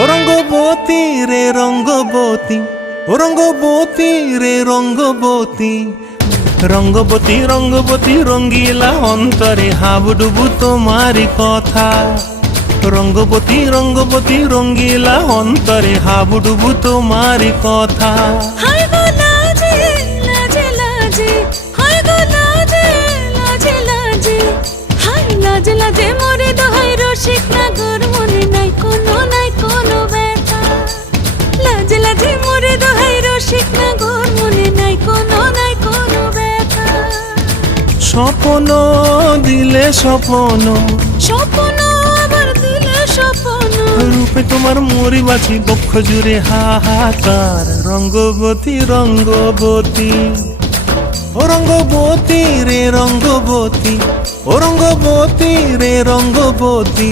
ও রঙ্গবতী রে রঙ্গবতী, ও রঙ্গবতী রে রঙ্গবতী, রঙ্গবতী রঙ্গবতী রঙ্গিলা অন্তরে হাবুডুবু তোমারি কথা। রঙ্গবতী রঙ্গবতী রঙ্গিলা অন্তরে হাবুডুবু তোমারি কথা। হায় গো লাজে লাজে লাজে, হায় গো লাজে লাজে লাজে, হায় লাজে লাজে মোরে দোহাই রসিক নাগর মনে নাই কোনো ব্যথা। লাজে লাজে মোরে দোহাই রসিক নাগর মনে নাই কোনো ব্যথা। স্বপ্ন দিলে স্বপ্ন, স্বপ্ন আবার দিলে স্বপ্ন, রূপে তোমার মরি বাছি বক্ষ জুড়ে হাহাকার। রঙ্গবতী রঙ্গবতী, ও রঙ্গবতী রে রঙ্গবতী, ও রঙ্গবতী রে রঙ্গবতী।